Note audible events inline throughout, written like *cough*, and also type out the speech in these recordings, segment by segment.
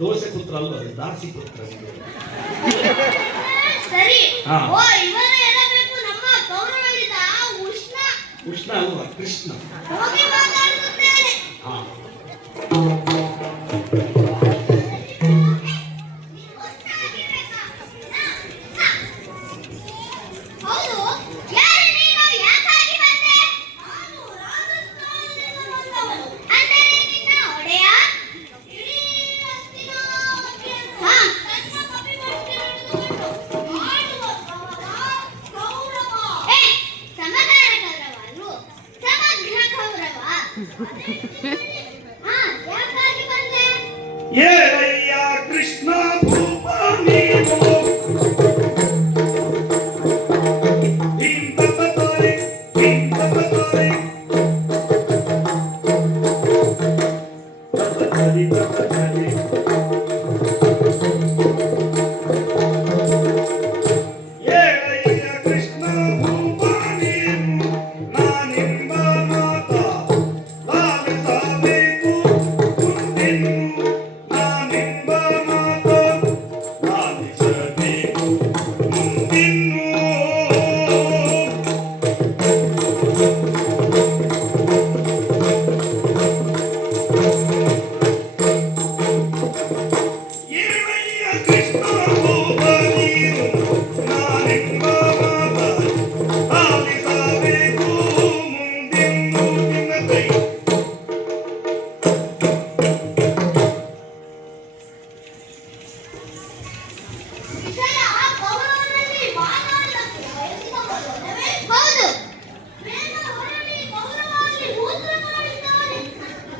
ದೋಸೆ ಪುತ್ರ ಅಲ್ವ? ದಾಸಿ ಪುತ್ರ *laughs* ಸರಿ. ಓ ಇವರ ಹೇಳಬೇಕು ನಮ್ಮ ಗೌರವನಿದ ಉಷ್ಣ. ಉಷ್ಣ ಅಲ್ವಾ? ಕೃಷ್ಣ. ಹೋಗಿ ಮಾತಾಡುತ್ತೇನೆ ಹಾ.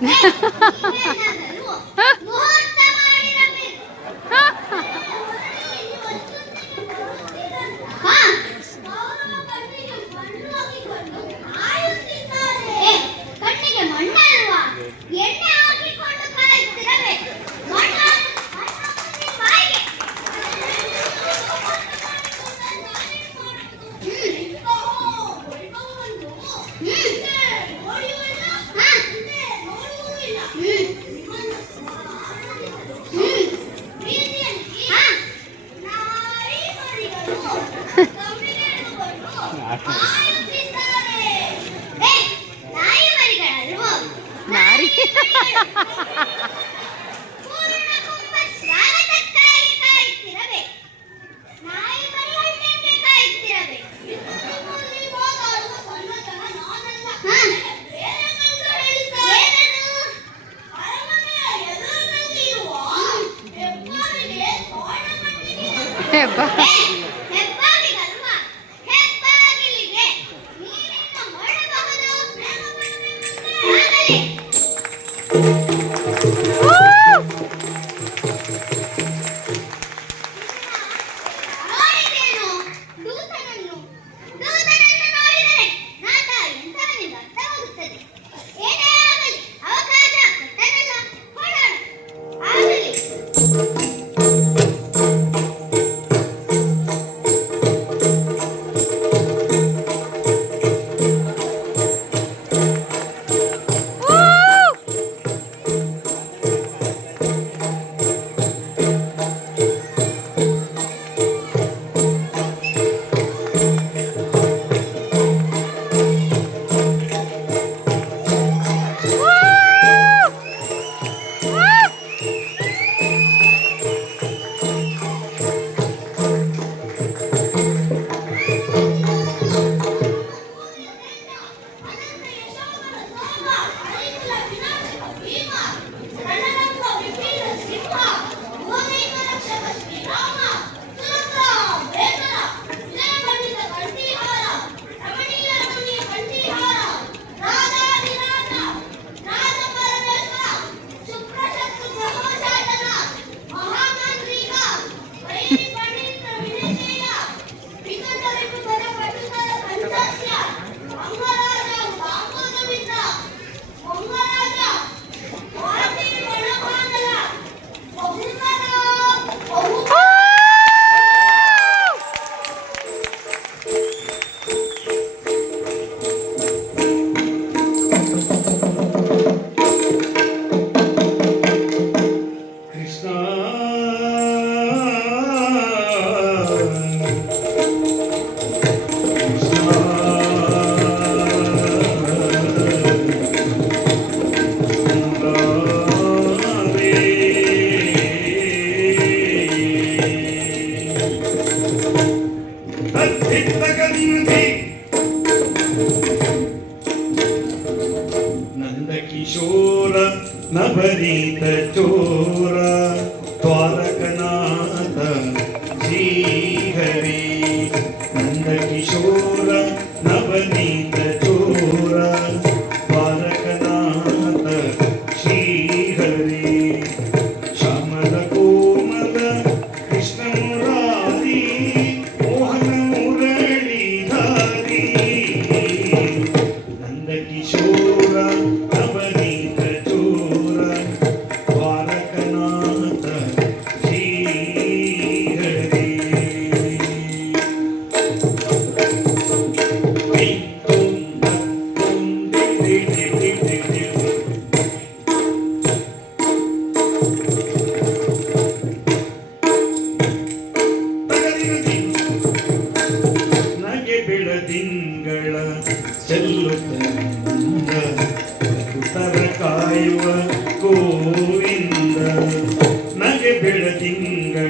Hey! *laughs* Eba. नन्दकिशोर नवनीतचोर द्वारकनाथ श्रीहरे नन्दकिशोर തിങ്കൾ